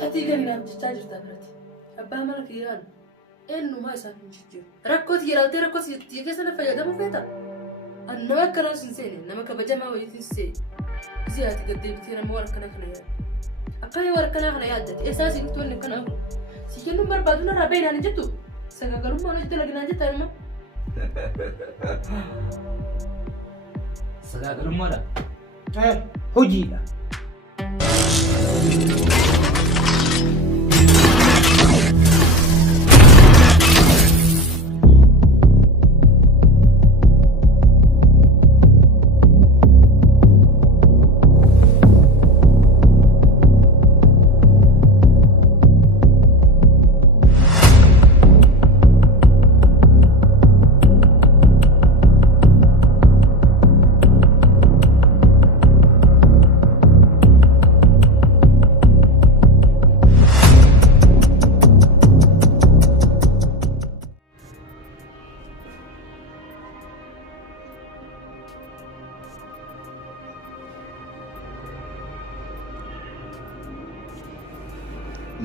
فتي قلنا تستاجر تبرت أبا مالك يان إنه ما يسافر مشجع ركوت يرالتي ركوت يجلس أنا فجأة ما فيتا أنا ما كنا سنسين إنما كبجمع ويتنسي زيادة قدي بثير ما وركنا خنايا أكاي وركنا خنايا عدت إحساسي بتقول إنك أنا سيكون نمبر بعدنا رابين أنا جتو سكاكرم ما نجد لكن أنا جت أنا سكاكرم ما لا هجي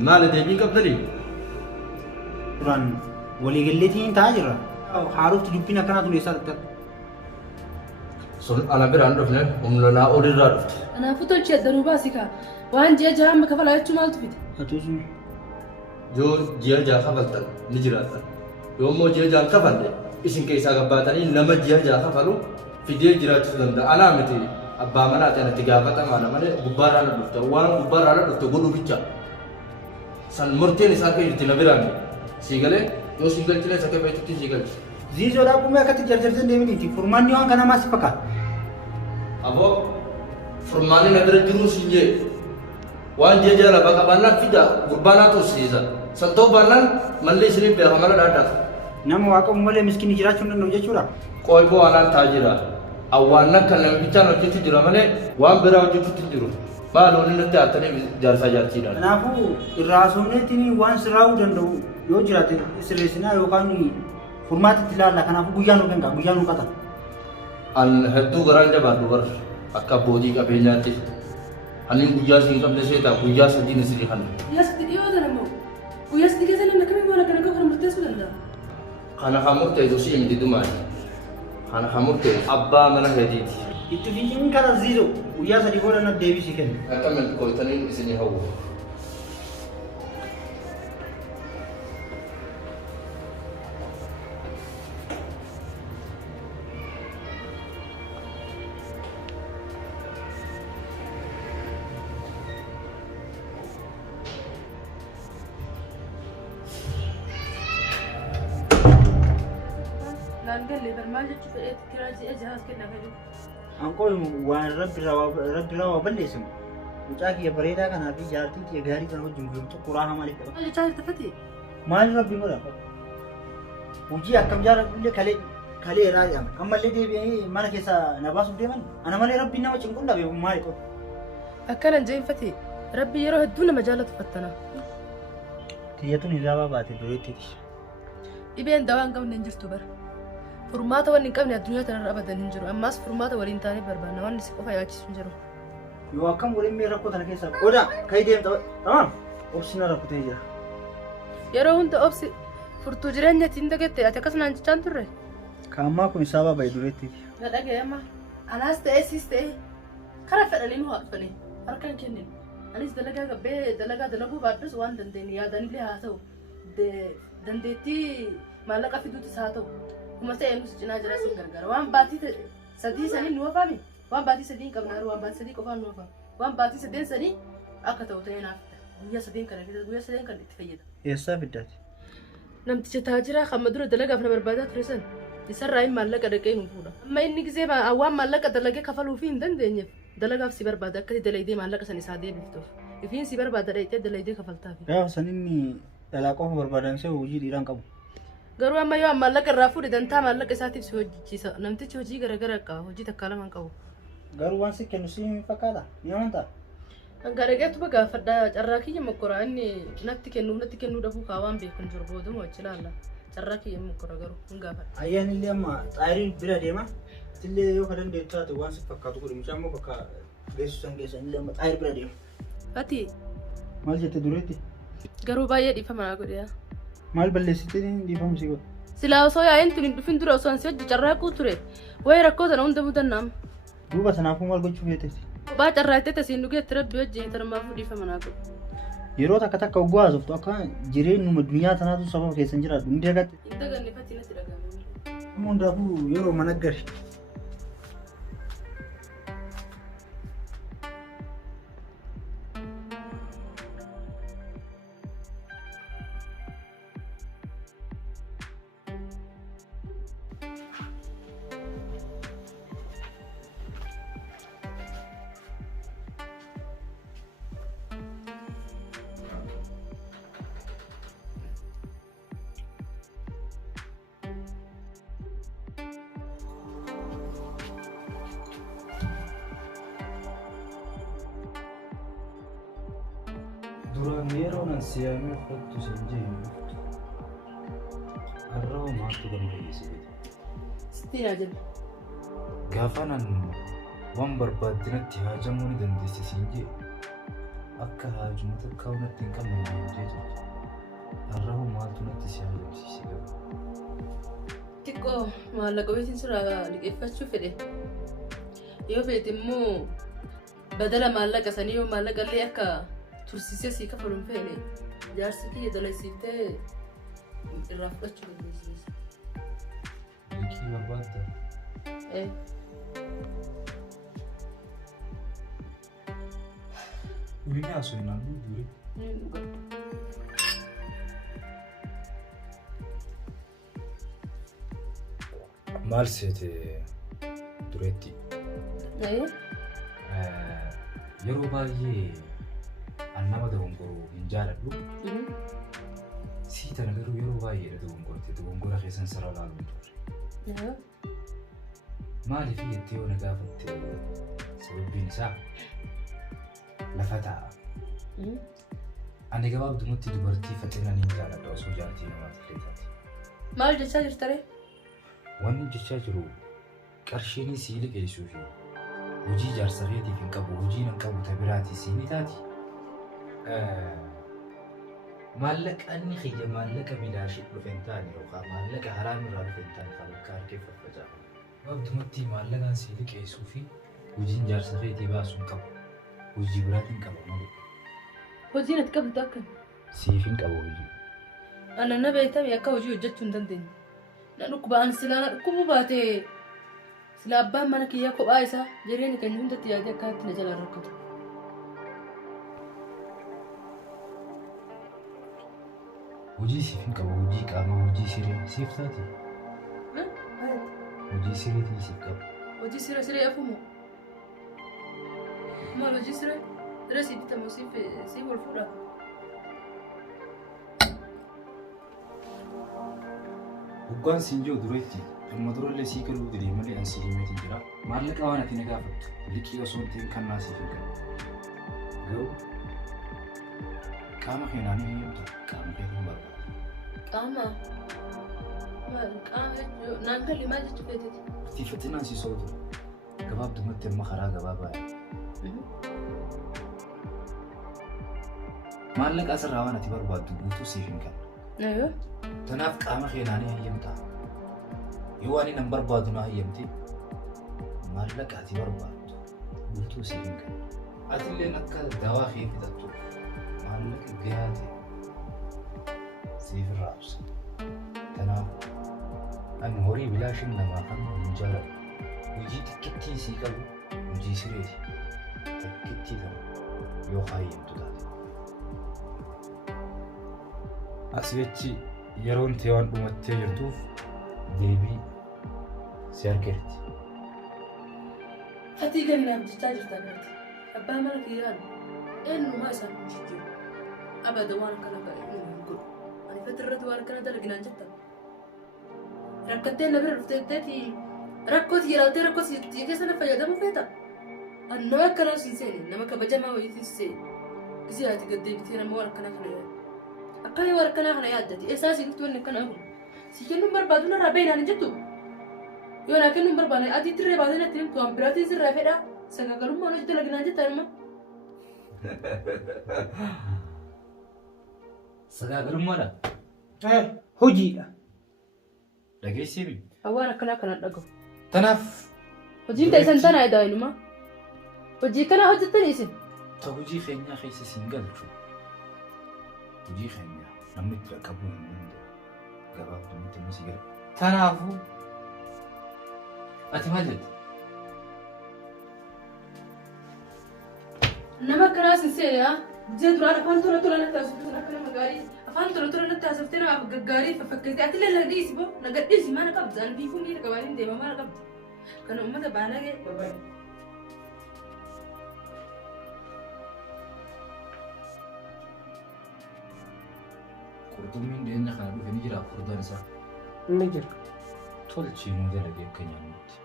ما لدي قبلي ران ولي قلتي انت اجرا حاروف تجبينا كانت ليسات أنا برا عندنا ومن لا أوري رافت أنا فتوش الدروبة سكا وأنا جا جام كفلا يتشو ما تفيد هتوزن جو جيل جا خفلتن نجراتا يوم مو جيل جا خفلت إيشين كيسا قباتني لما جيل جا خفلو في ديل جرات سلندا أنا متي أبا منا أنا تجابت أنا منا غبارة على دكتور وان غبارة على دكتور قولوا بيجا سان مرتين ساكي يتنا برامي سيجله يو سيجل تلا ساكي بيتوتي سيجل زيزو دا بومي كاتي جرجرتن ديمي تي فرماني وان كان ما سفكا أبو فرماني ندر جروس يجي وان جيجا لا بقى بنا فيدا غربانا تو سيزا سنتو بنا مللي سري بهملا داتا نام واقع مولى مسكين جراتون نو جچورا कोई बो आना ताजिरा अवाना कलम बिचार नोचे थी जुरा मने वाम बेरा वजू थी जुरो बाल होने नते आते ने जरसा जाती ना नाफू रासोने तिनी वांस राउ दंडो यो जराते इसलेसिना यो कानी फॉर्मेट तिला ला कनाफू गुयानो कता अन हेतु गरान जब आदू वर अक्का बोदी का बेजाती अनिल गुया सिंह कब से था गुया सजी ने सिरी खान يا ستي يا ولد أنا ويا ستي كذا لما كم يقول لك أنا كفر مرتاح ولا खाना खामुक ते दोषी मिली दुमाई खाना खामुक ते अब्बा मना है दी थी इतुफिजिन करा जीरो उया सरी बोला ना देवी सिकन ऐसा मैं कोई तनी इसने हो قال لي برمجة تشوف إيه تراجع جهاز كنا كذا अंको वान रब रवा बल्ले सम उचा की बरेदा का नाती जाती की गाड़ी का जुमजुम तो कुरा हमारे को أنا تعرف تفتي माल रब भी मोरा उजी अकम जा ले खाली राजा हम ले दे भी मन कैसा नवास दे मन انا مالي ربي نو चिंकुंडा भी मारे को أكلن جاي فتي ربي يروح الدنيا مجالات فتنا تيتو نزابا باتي دويتي يبين دوان قبل ننجر تبر فرماتا وين قبل الدنيا ترى أبدا ننجرو أما فرماتا وين تاني بربنا وين نسيبه يا أخي ننجرو يو كم ولين ميرا كو تنا كيسا اودا كاي ديم تمام اوبسنا ركو تيجا يروح أنت أبسي فرتو جرانيا تندقت أتكسنا أنت تانتره كاما كو نسابا باي دويتي لا لا يا ما أنا استأي خرف أنا مو هاتفني أركان كنين أنا إذا دلقا دلقو بابس وان دندني يا دني لها هاتو دندتي مالك في دوت ساتو kuma sai yanzu su jina jira sun gargara wan bati sadi sani nuwa fami wan bati sadi kamar wan bati sadi kofa nuwa fami wan bati sadi sani aka tauta yana fita guya sadin kana fita guya sadin kana tafayyada yasa fitat namticha taajira khamadura dalaga afna barbada tresan isarra in mallaka da kai nufuda amma inni gize ba awan mallaka dalage kafalu fi indan denye dalaga fi barbada kadi dalaide mallaka sani sade bifto ifin si barbada da ite dalaide kafalta fi ya sanini dalaqo barbadan se wuji diran qabu garuu amma yoo maallaqa irraa fuudhe dantaa maallaqa isaatiif si hojjechiisa namtichi hojii garagara qaba hojii takka lama qabu garuu waan si kennu si fakkaata ni amanta garageetu gaafadha carraa kiyya mokkora inni natti kennuu dhabuu kaawaan beekun jiru booduma wachi laalla carraa kiyya mokkora garuu hin gaafadha ayyaan illee amma xaayirii bira deema illee yoo ka dandeettu taate waan si fakkaatu godhu mucaa immoo bakka geessu san geessan illee amma xaayir bira deema ati Maal jette dureetti? Garuu baay'ee dhiifama naa godhe yaa. Maal balleessitee dhiifama si godhe? Silaa osoo yaa'een tun hin dhufin dura osoo ansi hojii carraaquu ture. Wayi rakkoo tana hunda mudannaam. Duuba sanaafuu maal gochuu feeteeti? Kophaa carraattee tasiin dhugeetti rabbi wajjin tarmaafuu dhiifama naa godhe. Yeroo takka oggoo haasoftu akka jireenyuma duniyaa tanaatu sababa keessan jiraatu hundi agatte. Hin daganneeffatiin natti dhagahame. Amma hundaafuu yeroo mana gari. Duraan yeroo nan siyaamee fudhattu sin jeenyu har'aa maaltu gammachiise? Sitti yaa jenna. Gaafa nan waan barbaaddinatti haajamuu ni dandeesse sin jee akka haajuma takkaa natti hin qabne hin jeetu har'aa maaltu natti si haajamsiise gaba? Xiqqoo maallaqa weetiin sirraa liqeeffachuu fedhe. Yoo feete immoo badala maallaqa sanii yoo maallaqa illee akka tursiisee sii kafaluun feene jaarsi kiyya dalaysiiftee irraa fudhachuu dandeessees. Liqii barbaadda? Wini haasoo hin halluu dure. Maal seete dureetti? Yeroo baay'ee an nama dogongoruu hin jaaladhu. Sii tana garuu yeroo baay'eedha dogongorte dogongora keessan sara laaluun turre. Maaliif jettee yoo na gaafatte sababbiin isaa lafa taa'a. Ani gabaabdumatti dubartii faxinaan hin jaaladha osoo jaalatii namaatti illee taate. Maal jechaa jirta ree? Wanni jechaa jiru qarshiin sii liqeessuu fi hojii jaarsa keetiif hin qabu hojii nan qabu ta biraatii sii ni taati. Maallaqni xiyya maallaqa milaashii dhufe hin taane yookaan maallaqa haraam irraa dhufe hin taane kan akka harkee faffacaafamu. Gabaabdumatti maallaqaan sii liqeessuu fi hojiin jaarsa keetii baasuu hin qabu. Hojii biraatiin qaba malee. Hojiin ati qabdu akka? Siif hin qabu hojii. Ana na beektame akka hojii hojjechuu hin dandeenye. Na dhukkubaan silaa na dhukkubuu baatee silaa abbaan mana kiyyaa kophaa isaa jireenya keenya hundatti yaadee akkaatti na jalaa rakkatu. Hojii siif hin qabu hojii qaamaa hojii siree siif taati. Hojii sireetii siif qabu. Hojii siree afumoo? Maal hojii siree? Siree siif bitamu siif ol fuudha. Hoggaan siin jiru dureetti dhimma durallee sii galuu didee malee an sii himeetiin jira. Maallaqa waan ati na gaafattu liqii osoo hin ta'in kan naa siif hin qabu. Garuu qaama keenyaa ni heeyyamta qaama keetiin barbaada. Qaama? Maal qaama jechuun naan galli maal jechuu feeteti? Xiyyeeffannaan sii sootu gabaabdumatti amma karaa gabaabaa. Maallaqa asirraa waan ati barbaaddu guutuu siif hin qabu. Tanaaf qaama keenyaa ni heeyyamta. Yoo waan inni barbaadu na heeyyamte maallaqa ati barbaaddu guutuu siif hin qabu. Ati illee akka dawaa kee fixattu maallaqa gahaa ta'e siif raabsa. Tanaaf ani horii bilaashin namaa kan hin jaaladhu. Hojii xiqqittii sii qabu hojii sireeti. Xiqqittii kana yoo heeyyamtu taate. Asii achi yeroon ta'e waan dhumattee jirtuuf deebii si argeerti. Ati gadi naaf jechaa jirta birati. Abbaa mana kiyyaan eenyumaa isaan jijjiiru. Abada waan akkana baay'ee hin godhu. Ani fedha irratti waan akkana dalaginaan jetta. Rakkattee na bira dhufteetteeti rakkooti jiraatee rakkooti keessa na fayyadamuu feeta. Ani nama akkanaa siin seene nama kabajamaa wayiitiin seene. Gisee ati gaddeebitee nama waan akkanaa kana yaadde. Akkana waan akkanaa kana yaaddati eessaa siiftu wanni akkanaa kun. Si kennuun barbaadu narraa beeynaan hin jettu. Yoo naa kennuun barbaade ati tirree baatee natti himtu waan biraatiin sirraa fedhaa. Sagagalummaan hojii dalaginaan jetta anuma. Sagaagalummaadha. Hojiidha. Dhageessee Awwaan akkanaa kana dhagahu. Tanaaf Hojiin ta'isan tana edaa'inuma. Hojii kana hojjettanii isin. ta hojii keenyaa keessa siin galchu. Hojii keenyaa namni itti qaqqabuu hin danda'u. Gabaabdumatti immoo si gala. Tanaafuu ati maal jette? Nama akkanaa sin seene haa. Jee duraan afaan tola tola natti haasoftuun akka nama gaarii. Afaan tola tola natti haasoftee namaaf gaggaarii fakkeessite. Ati illee nagdiisi boo nagadhiisi maana qabdi. Ani biifuu ni qabaaniin deema maana qabdi. Kana uummata baanagee barbaade. Qurxummiin dhiyeenya kana dhufe ni jira furdaan isaa. Inni jira. Tolchii nuu dalagee akka nyaannutti.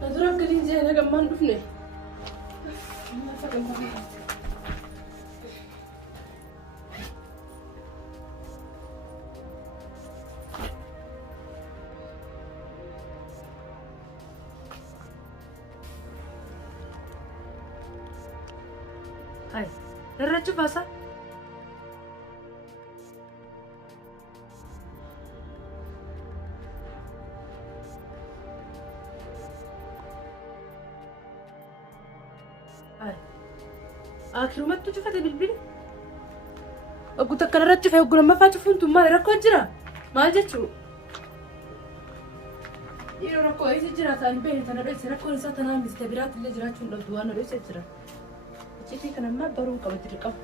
Nadura akkaliin jee nagammaan dhufne. Hai, irra cufaasa. Akirumatti cufate bilbili. Oggu takka irratti cufe oggu lammaffaa cufuun tun maal rakkoo jira? Maal jechuu? Dhiiroo rakkoo eessa jira ta'anii beekne tana dho'ise rakkoon isaa tanaa miste biraatti illee jiraachuu hin dhabdu waan na dho'ise jira. Icciitii kana ammaa baruu qaba jiri qabu.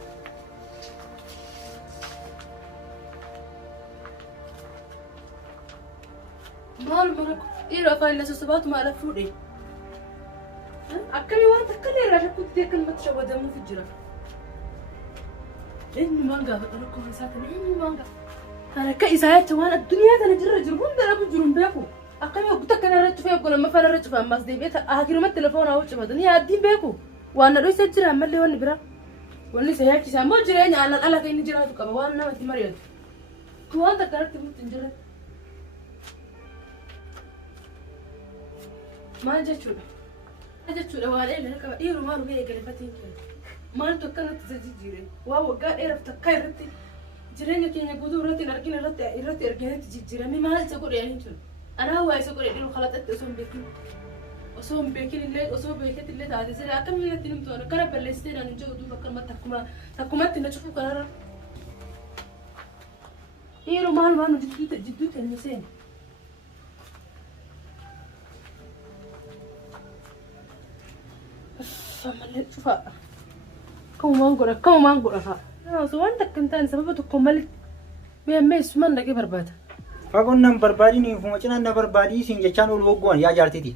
Maaluma rakkoo dhiiroo afaan illee sosobaatu maal fuudhe? Akkamii waan takka illee irraa shakkuutti akkanumatti shawwadamuuf jira. Eenyumaan gaafadha rakkoo isaa kana eenyumaan gaafadha. Kan akka isaa jecha waan addunyaa kana jirra jiru hunda dhabu jiru hin beeku. Akkamii oggu takka irra cufee oggu lammaffaa irra cufee ammas deebi'ee akirumatti lafa onaa wucifatu ni yaaddiin beeku. Waan na dho'ise jira ammallee wanni biraa. Wanni isa yaachisaa immoo jireenya aannan ala kan inni jiraatu qaba waan namatti mari'atu. Kun waan takka irratti mutti hin jirre. Maal jechuudha? Jechuudha waan eelee qaba dhiiruu maaluu bee eegalefatiin kenna. Maaltu akkanatti jijjiire waa waggaa dheeraaf takka irratti jireenya keenya guutuu irratti hin argine irratti erganetti jijjiirame maal isa godhe ani jechuudha. Anaa waa isa godhe dhiiruu kalaxatti osoo hin beekin. Osoo hin beekin illee osoo beeketti illee taate siree akkamiin irratti nimtu waan akkana balleessitee naan hin jiru duuba akkanumatti takkumatti na cufuu kanarra. Dhiiruu maal jidduu teenya seena. Malee cufaa. Kamumaan godha fa'a. Osoo waan takka hin taane sababa tokko malee meessumaan dhaqee barbaada. Fagoon nan barbaadiin ifuma cinaan na barbaadii siin jechaan ol waggoon yaa jaartiti.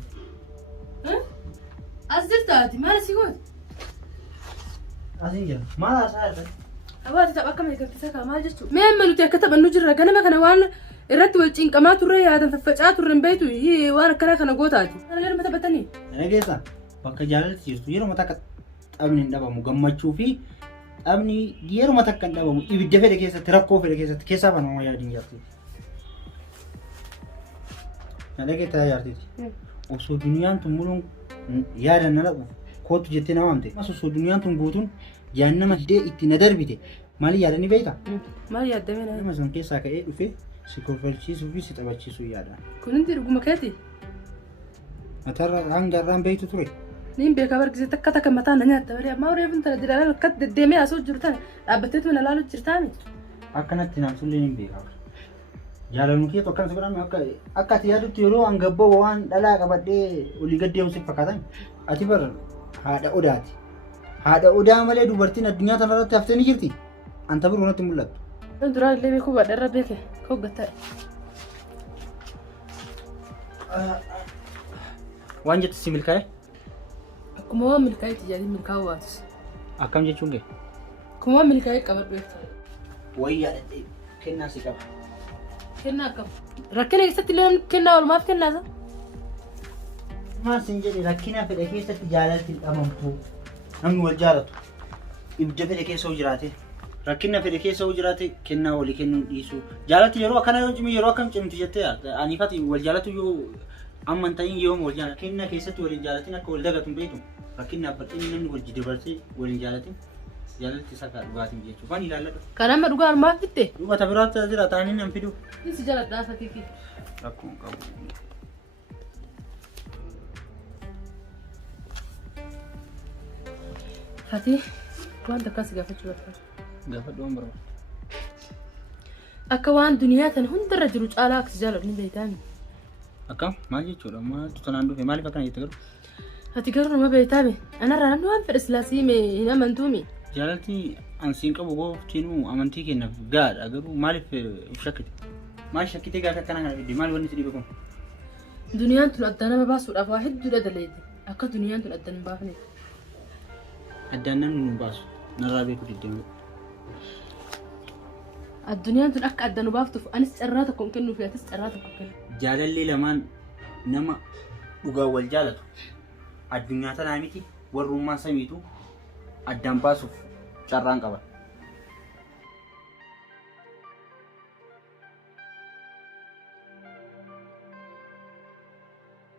As jirtaati maal asii gooti? Asiin jira. Maal haasaa irratti? Hawaati tapha akkam eegaltisa kaa maal jechuudha? Mee amma nuti akka taphannu jirra ganama kana waan irratti wal cinqamaa turre yaadan faffacaa turre hin beektu waan akkanaa kana gootaati. Kana leeluma taphatanii. Dhageessa bakka jaalalti jirtu yeroo takka taphni hin dhabamu gammachuu fi taphni yeroo takka hin dhabamu ibidda fedhe keessatti rakkoo fedhe keessatti keessaa banama yaadiin jaartiti. Dhageettaa jaartiti. Osoo duniyaan tun muluun yaadan na dhabu kootu jettee nama amte. Osoo duniyaan tun guutuun yaan nama hidhee itti na darbite maali yaadanii beektaa? Maal yaaddamee naa? Nama san keessaa ka'ee dhufee si kolfalchiisuu fi si taphachiisuu yaada. Kun hundi dhuguma keeti? Matarra hangarraan beektu ture. Niin beekaa barkisee takka takka mataa na nyaatta malee amma horii fin tana jiraala akka deddeemee asoo jiru tana dhaabbatteetu na laalu jirtaami. Akkanatti naan sullee niin beekaa. Jaalallu kee tokkan si godhame akka ati yaadutti yeroo hangabboo waan dhalaa qabadhee olii gaddeemu si fakkaatan ati bar haadha odaati. Haadha odaa malee dubartiin addunyaa tanarratti haftee ni jirti. Anta biroo natti mul'attu. درا اللي بيكون بعد الربيع كوجتا وان جت سيملكاي كم ملكاي تجاري ملكا واتس أكم جت شونجي كم ملكاي كبر بيت ويا كنا سيكاب كنا كم ركنا يستلون كنا ولا ما في كنا ذا ما سنجري ركنا في الأكيس تجارة الأمامتو نمن والجارتو يبدأ في الأكيس وجراته ركنا في الأكيس وجراته كنا ولا كنا يسوع جارتي يروح كنا يوم يروح كم تيم تجتة أني فاتي والجارتو يو أما أنتين يوم والجارة كنا كيسة والجارتنا كل دقة بيتهم ركنا بتين من والجدبرتي والجارتي جارتي سكر باتين جيتو فاني لا لا كلام ما دوغار ما فيته دوغا تبرات تزرع تاني نمفيدو إيش جالت دافع كيكي ركون كابو فاتي كوان دكاس قافت شو قافت دوم برا أكوان دنياتنا هند الرجل وجالاك سجال من بيتامي أكم ما جيت شو ما تتناندو في مالي فكان يتقرب هتقرر ما بيتامي أنا رانو هم في إسلاسي مي هنا منتومي جالتي أنسين كابو قو تينو أمانتي كنا قاد أقرب مالي في شكل ما شكيتي قاعدة كنا في مالي وني تري بكم دنياتنا أدانا ما باسود أفواحد دولا دليدي أكا دنياتنا أدانا بافني أدانا من باس نرابي كل الدنيا الدنيا أكا أدانا بافتف أنا استقراتكم كنو فيها تستقراتكم كنو جالالي لمان نما وقاول جالتو الدنيا تناميتي والرومان سميتو الدم باسوف شران قبل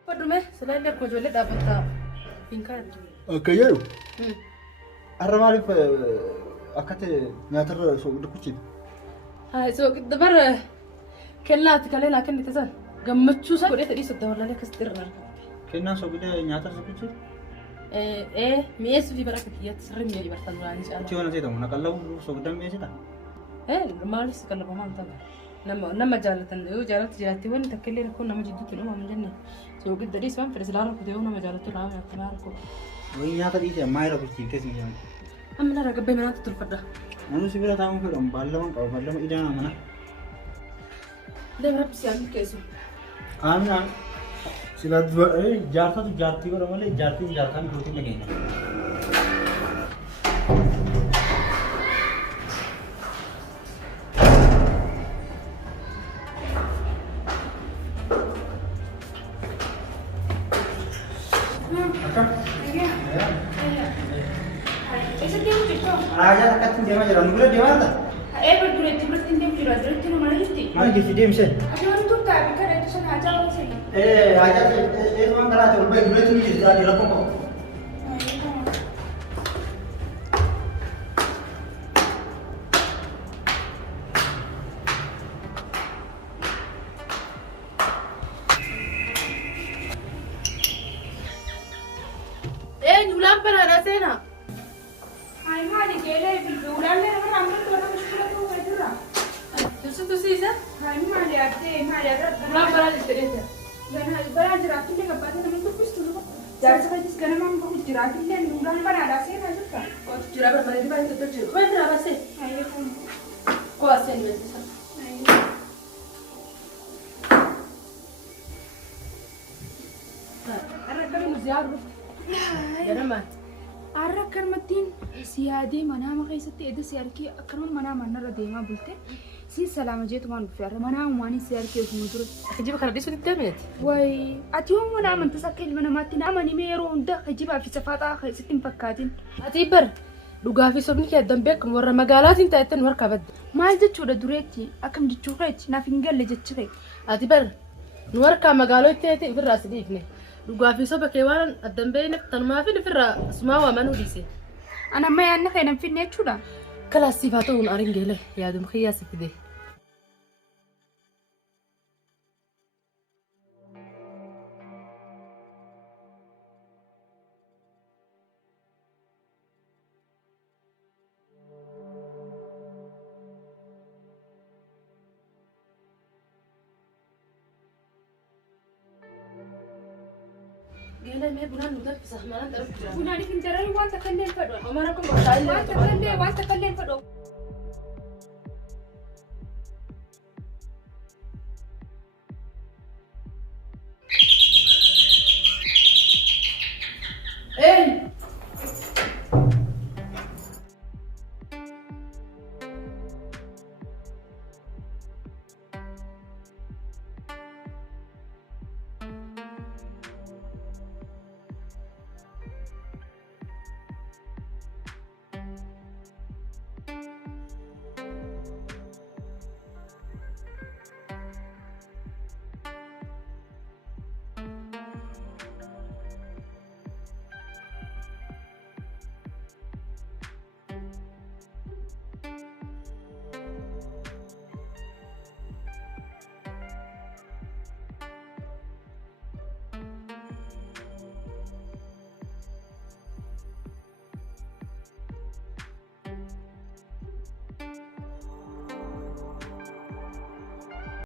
Waduh selain dia kujualan dapat tak tingkat. Oke ya. Arah malif akate nyatar so udah kucing. So kita ber kellat kalian akan ditesan. Gammachu sa kudet tadi sudah wala kestirna. Kena so gede nyatar so kucing. ميس في بركة هي تسرم يا برتان ولا إن شاء الله. شو أنا سيدا هنا كلام سو قدام ميس ده. ما لسه كلام ما انتبه. نما جالت عنده جالت جالتي وين تكلي نكون نما جدو كلام من جنة. سو قد دريس ما فرز لارك ده ونما جالت راه يطلعك. وين يا ترى إيه ما يروح كذي كذي يعني. أمنا ركب بينا تطلع أنا سيبيرا تاهم في رم بالله إذا أنا. ده مرب سيام كيسو. أنا سيلا جارتا تو جارتي को रमले जारती जारता में होती लगे ना आजा तक तुम देवा जरा नुगले देवा था बरतुरे तिब्रतीन देव जिरा तिनो मला हिस्ती माने किसी देम से अजून तू काय करे तसं नाचा होईल आजा ये तो करा तो भाई नुगले तुम जिस दादी रखो को नुलाम पर आना से ना हाय माली गेले उडाले ना आम्ही थोडं मुश्किल तो व्हायला तुझी इसे हाय माली आते माली नुलाम पर आना तेरे से गना बरा जराती ले गप्पा ना मी कुछ तुझं जायचं पाहिजे गना मग कुछ जराती ले उडाले बनाला से ना जुका और जुरा पर बने बाई तो तुझे कोई फिर आवाज़ से हाय फोन को आसे नहीं वैसे अरे कभी मुझे यार यार मैं arrakan matiin siyaadee manama keessatti edda siyaarkii akkanuma manaa manarra deemaa bulte si salaama jeetu waan dhufeerra manaa umaanii siyaarkii osuma ture أجيب خرابي سويت دميت way ati yoom mana amantas akka ilma namaatti na amanii yeroo hunda kijibaa fi safaaxaa keessatti hin fakkaatin أتيبر لقافي صبني كده دمبك مرة مقالات انت اتن وركا بد maal jechuudha dureetti akkam jechuu keetti naaf hin galle jechire أتيبر نوركا مقالات تيتي في الراس ديفني لقافي صبك يوان الدمبينك تنما في الفرا اسمها ومنو ديسي ana amma yaanna keenan finne jechuudha كلا صفاتون أرنجله يا دم خياس كده قال ما بنان ودك صح ما أنا bunaaniif hin daran waan takka illee hin fedhu أمركم بخير waan takka illee hin fedhu